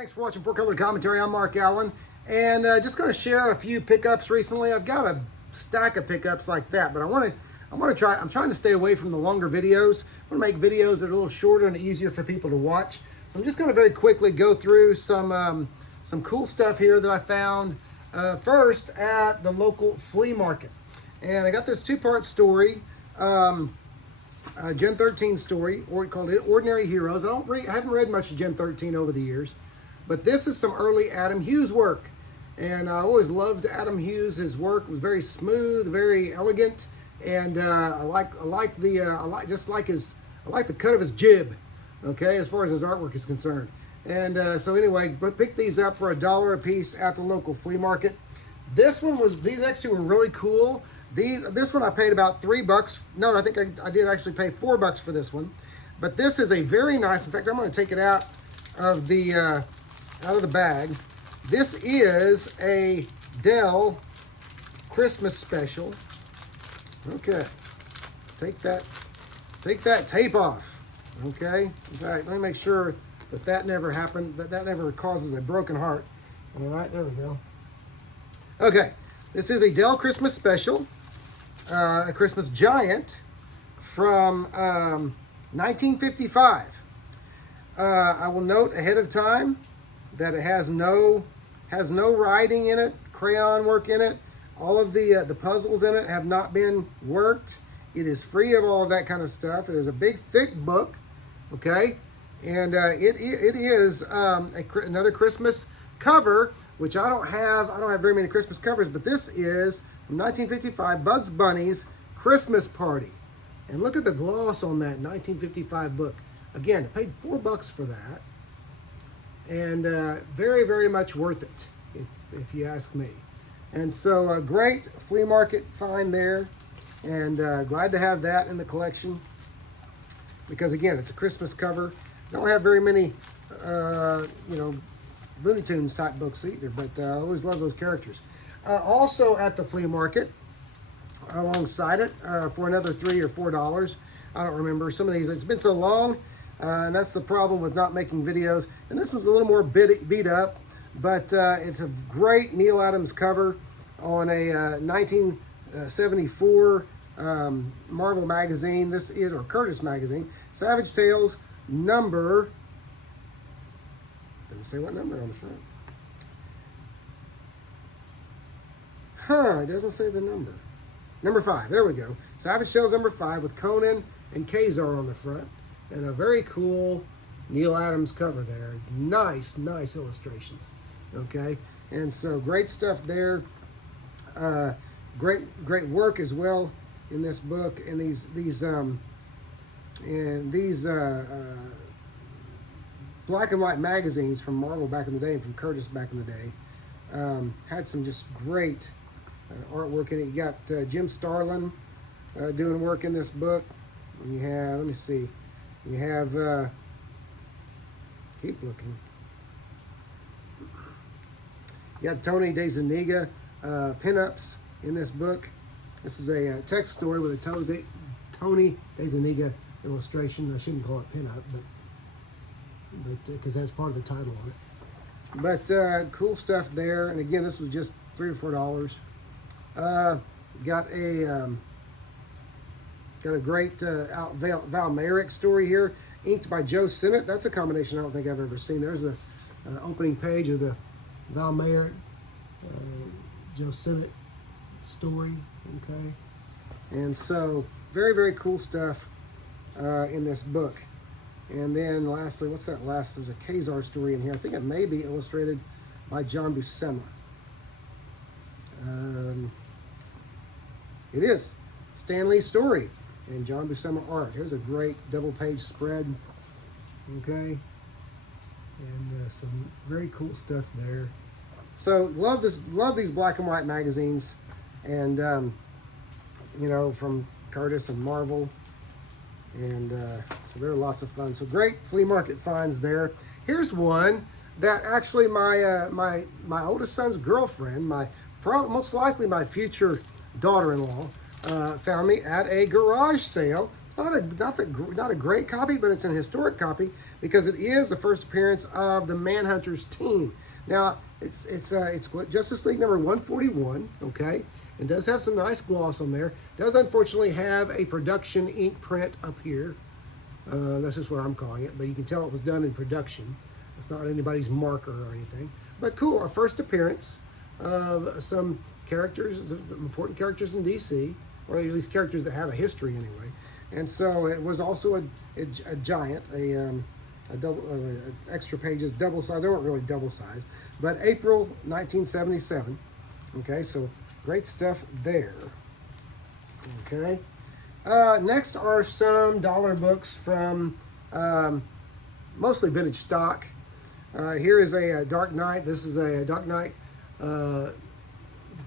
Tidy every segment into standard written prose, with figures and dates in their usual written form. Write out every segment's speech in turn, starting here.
Thanks for watching 4-Color Commentary. I'm Mark Allen, and just going to share a few pickups recently. I've got a stack of pickups like that, but I'm trying to stay away from the longer videos. I want to make videos that are a little shorter and easier for people to watch. So I'm just going to very quickly go through some cool stuff here that I found first at the local flea market. And I got this two-part story. Gen 13 story, or called Ordinary Heroes. I haven't read much of Gen 13 over the years, but this is some early Adam Hughes work, and I always loved Adam Hughes. His work was very smooth, very elegant, and I like the cut of his jib. Okay, as far as his artwork is concerned. And so anyway, pick these up for $1 a piece at the local flea market. These next two were really cool. This one I paid about $3. No, I think I did actually pay $4 for this one. But this is a very nice. In fact, I'm going to take it out of the bag. This is a Dell Christmas special. Okay, take that tape off. Okay, all right. Let me make sure that never happened. That never causes a broken heart. All right, there we go. Okay, this is a Dell Christmas special. A Christmas Giant from 1955. I will note ahead of time that it has no writing in it, crayon work in it. All of the puzzles in it have not been worked. It is free of all of that kind of stuff. It is a big, thick book, okay? And it is another Christmas cover, which I don't have very many Christmas covers, but this is from 1955, Bugs Bunny's Christmas Party. And look at the gloss on that 1955 book. Again, I paid $4 for that. And very, very much worth it, if you ask me. And so a great flea market find there. And glad to have that in the collection. Because again, it's a Christmas cover. Don't have very many, Looney Tunes type books either, but I always love those characters. Also at the flea market, alongside it, for another $3 or $4. I don't remember. Some of these, it's been so long, and that's the problem with not making videos. And this one's a little more beat up, but it's a great Neal Adams cover on a 1974 Marvel magazine. This is, or Curtis magazine, Savage Tales number. Doesn't say what number on the front. It doesn't say the number. Number 5, there we go. Savage Tales number 5 with Conan and Kazar on the front. And a very cool Neal Adams cover there. Nice illustrations. Okay, and so great stuff there. Great work as well in this book. And these black and white magazines from Marvel back in the day and from Curtis back in the day had some just great artwork in it. You got Jim Starlin doing work in this book. And you have, let me see, you have, keep looking. You have Tony DeZuniga pinups in this book. This is a text story with a Tony DeZuniga illustration. I shouldn't call it pinup, but because that's part of the title on it. But cool stuff there. And again, this was just $3 or $4. Got a great Val Merrick story here, inked by Joe Sinnott. That's a combination I don't think I've ever seen. There's the opening page of the Val Merrick, Joe Sinnott story. Okay, and so very, very cool stuff in this book. And then lastly, what's that last? There's a Kazar story in here. I think it may be illustrated by John Buscema. It is Stan Lee's story and John Buscema art. Here's a great double-page spread. Okay, and some very cool stuff there. So love these black and white magazines, and from Curtis and Marvel. And so they're lots of fun. So great flea market finds there. Here's one that actually my oldest son's girlfriend, most likely my future daughter-in-law, found me at a garage sale. It's not a great copy, but it's an historic copy because it is the first appearance of the Manhunters team. Now it's Justice League number 141. Okay, it does have some nice gloss on there. It does unfortunately have a production ink print up here. That's just what I'm calling it, but you can tell it was done in production. It's not anybody's marker or anything. But cool, a first appearance of some characters, important characters in DC, or at least characters that have a history anyway. And so it was also a giant, a double, extra pages, double size. They weren't really double size, but April 1977. Okay, so great stuff there. Okay. Next are some dollar books from mostly vintage stock. Here is a Dark Knight. This is a Dark Knight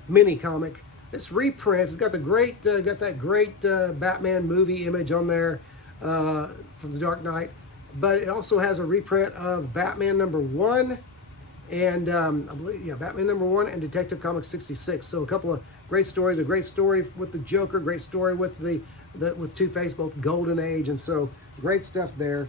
mini comic. It's reprints. It's got the that great Batman movie image on there from the Dark Knight, but it also has a reprint of Batman #1 and I believe Batman #1 and Detective Comics 66. So a couple of great stories. A great story with the Joker. Great story with with Two-Face, both Golden Age, and so great stuff there.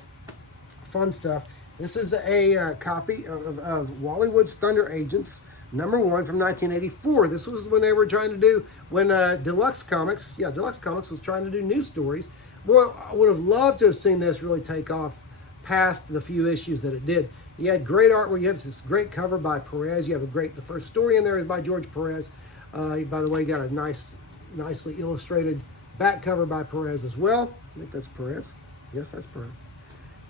Fun stuff. This is a copy of Wallywood's Thunder Agents #1 from 1984. This was when they were trying to do, when Deluxe Comics was trying to do news stories. Well, I would have loved to have seen this really take off past the few issues that it did. You had great art where you have this great cover by Perez. You have the first story in there is by George Perez. By the way, you got a nicely illustrated back cover by Perez as well. I think that's Perez. Yes, that's Perez.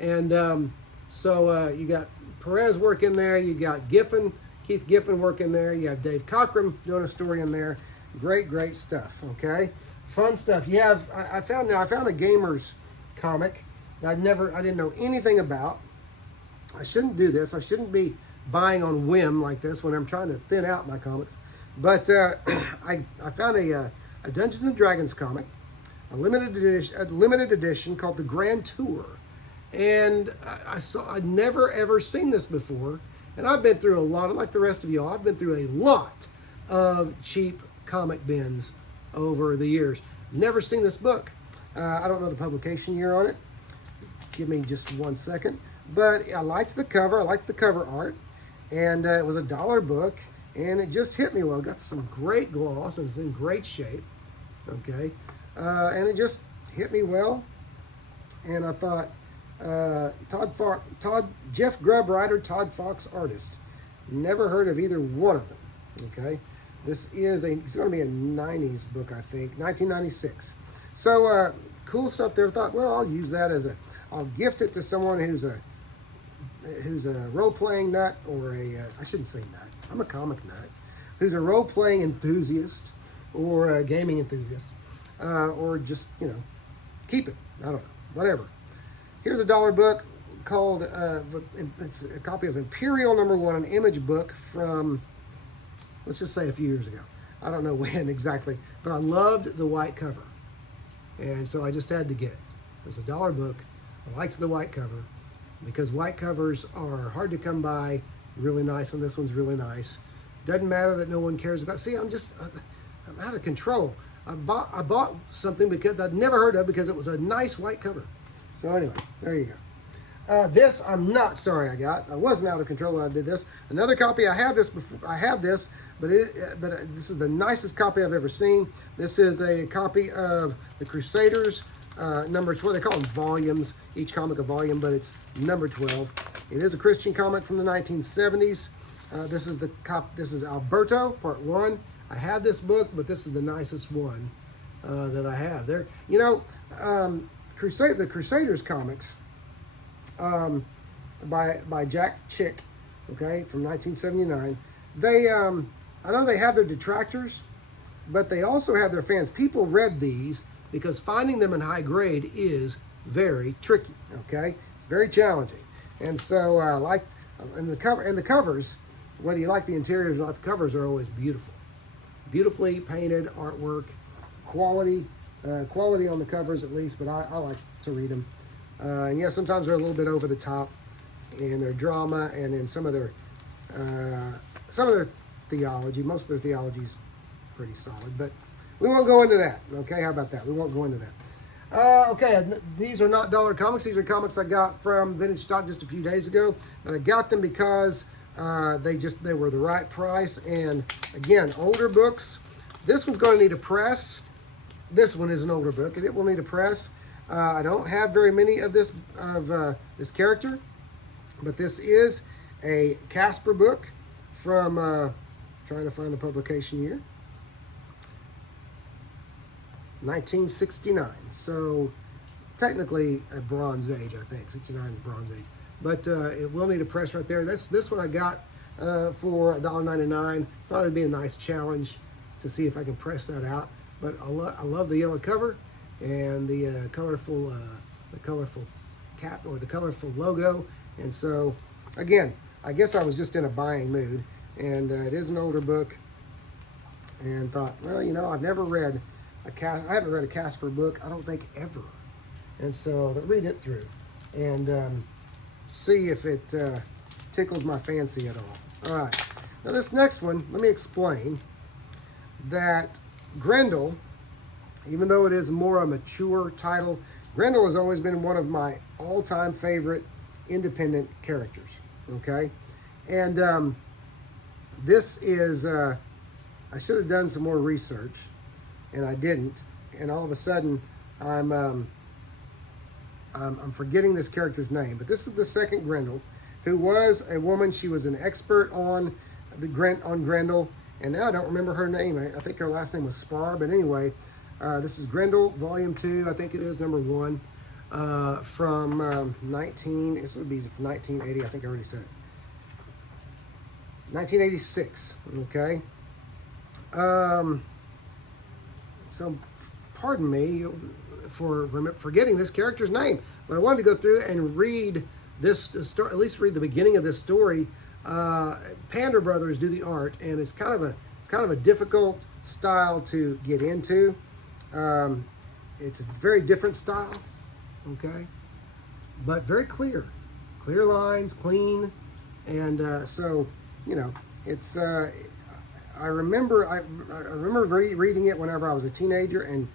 And so you got Perez work in there. You got Keith Giffen work in there. You have Dave Cockrum doing a story in there. Great stuff. Okay, fun stuff. You have I found a Gamers comic that I didn't know anything about. I shouldn't do this. I shouldn't be buying on whim like this when I'm trying to thin out my comics. But I found a Dungeons and Dragons comic, a limited edition called the Grand Tour, and I'd never ever seen this before. And I've been through a lot, like the rest of y'all, I've been through a lot of cheap comic bins over the years. Never seen this book. I don't know the publication year on it. Give me just 1 second. But I liked the cover. I liked the cover art. And it was a dollar book. And it just hit me well. It got some great gloss and it's in great shape. Okay. And it just hit me well. And I thought, Jeff Grubb writer, Todd Fox artist. Never heard of either one of them. Okay, it's going to be a 90s book, I think, 1996. So cool stuff there. Thought, well, I'll use that I'll gift it to someone who's a role-playing nut, or I shouldn't say nut. I'm a comic nut. Who's a role-playing enthusiast or a gaming enthusiast, or just keep it. I don't know, whatever. Here's a dollar book called, it's a copy of Imperial #1, an Image book from, let's just say a few years ago. I don't know when exactly, but I loved the white cover. And so I just had to get it. It was a dollar book. I liked the white cover because white covers are hard to come by, really nice, and this one's really nice. Doesn't matter that no one cares about. See, I'm out of control. I bought something because I'd never heard of because it was a nice white cover. So anyway, there you go. This I'm not sorry I got. I wasn't out of control when I did this. Another copy. I have this, but this is the nicest copy I've ever seen. This is a copy of the Crusaders, number 12. They call them volumes. Each comic a volume, but it's number 12. It is a Christian comic from the 1970s. This is Alberto, Part 1. I have this book, but this is the nicest one that I have. There, the Crusaders comics by Jack Chick, okay, from 1979. They I know they have their detractors, but they also have their fans. People read these because finding them in high grade is very tricky, okay? It's very challenging. And so the covers, whether you like the interiors or not, the covers are always beautiful. Beautifully painted artwork, quality on the covers at least, but I like to read them. And yeah, sometimes they're a little bit over the top in their drama and in some of their theology. Most of their theology is pretty solid, but we won't go into that. Okay, how about that? We won't go into that. Okay, these are not dollar comics. These are comics I got from Vintage Stock just a few days ago. And I got them because they were the right price. And again, older books. This one's going to need a press. This one is an older book, and it will need a press. I don't have very many of this character, but this is a Casper book from trying to find the publication year. 1969. So technically a Bronze Age, I think. 69 is Bronze Age. But it will need a press right there. This one I got for $1.99. Thought it'd be a nice challenge to see if I can press that out. But I love the yellow cover and the colorful cap, or the colorful logo. And so again, I guess I was just in a buying mood, and it is an older book, and thought, well, you know, I've never read I haven't read a Casper book, I don't think, ever. And so I'll read it through and see if it tickles my fancy at all. All right. Now this next one, let me explain that Grendel, even though it is more a mature title, Grendel has always been one of my all-time favorite independent characters. Okay? And this is, I should have done some more research, and I didn't, and all of a sudden I'm forgetting this character's name. But this is the second Grendel, who was a woman. She was an expert on Grendel, and now I don't remember her name. I think her last name was Spar. But anyway, this is Grendel, Volume 2. I think it is number 1 from this would be from 1980. I think I already said it. 1986. Okay. So, pardon me for forgetting this character's name, but I wanted to go through and read this story, at least read the beginning of this story. Pander Brothers do the art, and it's kind of a difficult style to get into. It's a very different style, okay, but very clear lines, clean, and so you know it's. I remember reading it whenever I was a teenager and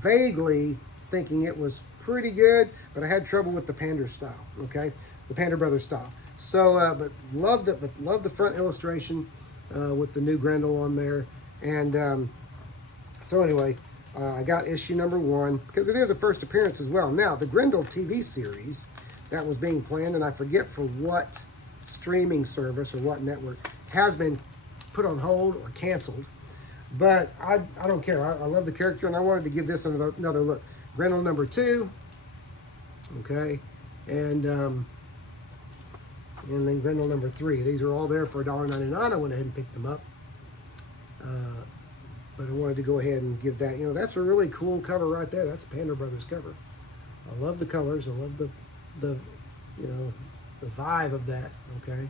vaguely thinking it was pretty good, but I had trouble with the Pander style, okay? The Pander Brothers style. So, but love the front illustration with the new Grendel on there. And so anyway, I got issue number 1 because it is a first appearance as well. Now, the Grendel TV series that was being planned, and I forget for what streaming service or what network, has been put on hold or canceled, but I don't care. I love the character, and I wanted to give this another look. Grendel number 2, okay, and then Grendel number 3. These are all there for $1.99. I went ahead and picked them up, but I wanted to go ahead and give that. You know, that's a really cool cover right there. That's Pander Brothers cover. I love the colors. I love the you know, the vibe of that. Okay,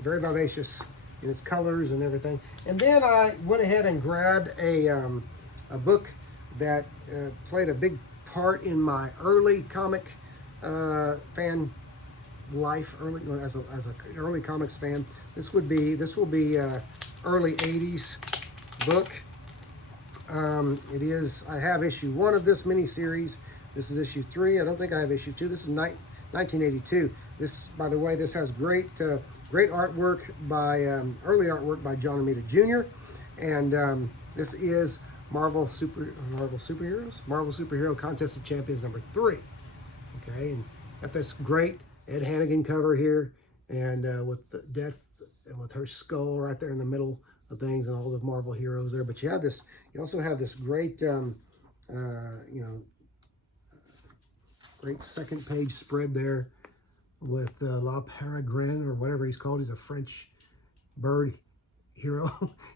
very vivacious in its colors and everything. And then I went ahead and grabbed a book that played a big part in my early comic fan life, as a early comics fan. This will be early 80s book. It is. I have issue 1 of this mini-series. This is issue 3. I don't think I have issue 2. This is 1982. This, by the way, this has great artwork by early artwork by John Romita Jr. And this is Marvel Superhero Contest of Champions number 3. Okay, and got this great Ed Hannigan cover here, and with the death and with her skull right there in the middle of things, and all the Marvel heroes there. But you also have this great, you know, great second page spread there with La Peregrine, or whatever he's called. He's a French bird hero.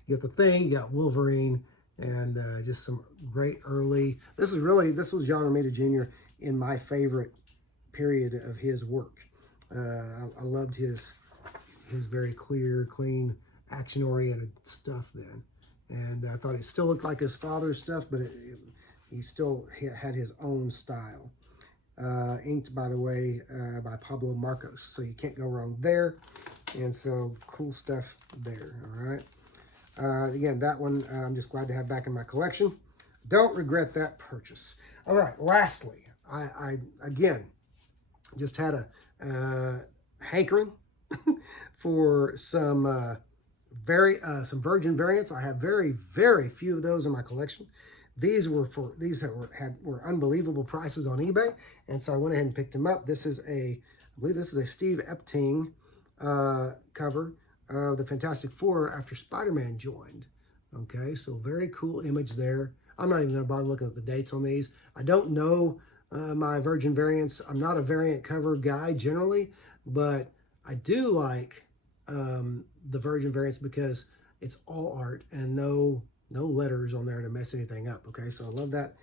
You got the Thing, you got Wolverine, and just some great early. This was John Romita Jr. in my favorite period of his work. I loved his very clear, clean, action-oriented stuff then, and I thought it still looked like his father's stuff, but he still had his own style. Inked, by the way, by Pablo Marcos, so you can't go wrong there. And so cool stuff there. All right. Again, that one I'm just glad to have back in my collection. Don't regret that purchase. All right, lastly, I again just had a hankering for some some virgin variants. I have very few of those in my collection. These were unbelievable prices on eBay, and so I went ahead and picked them up. I believe this is a Steve Epting cover of the Fantastic Four after Spider-Man joined. Okay, so very cool image there. I'm not even going to bother looking at the dates on these. I don't know my virgin variants. I'm not a variant cover guy generally, but I do like the virgin variants because it's all art and no letters on there to mess anything up. Okay, so I love that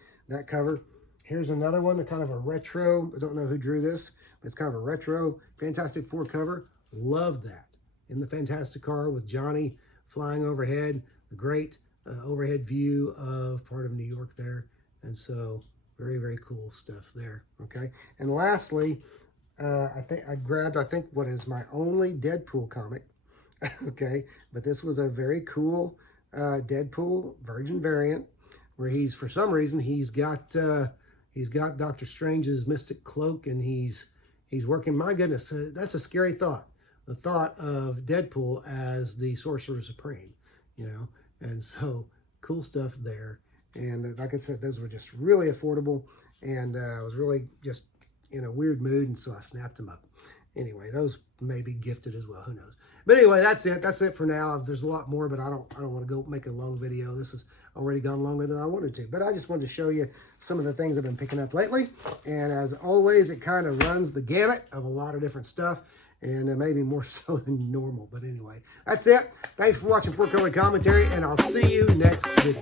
cover. Here's another one, a kind of a retro. I don't know who drew this, but it's kind of a retro Fantastic Four cover. Love that. In the Fantastic Car with Johnny flying overhead, the great overhead view of part of New York there. And so very cool stuff there. Okay, and lastly, I think what is my only Deadpool comic. Okay, but this was a very cool Deadpool virgin variant where for some reason he's got Doctor Strange's mystic cloak and he's working. My goodness, that's a scary thought. The thought of Deadpool as the Sorcerer Supreme, and so cool stuff there. And like I said, those were just really affordable, and I was really just in a weird mood, and so I snapped them up. Anyway, those may be gifted as well. Who knows? But anyway, that's it. That's it for now. There's a lot more, but I don't want to go make a long video. This has already gone longer than I wanted to. But I just wanted to show you some of the things I've been picking up lately. And as always, it kind of runs the gamut of a lot of different stuff, and maybe more so than normal. But anyway, that's it. Thanks for watching Four Color Commentary, and I'll see you next video.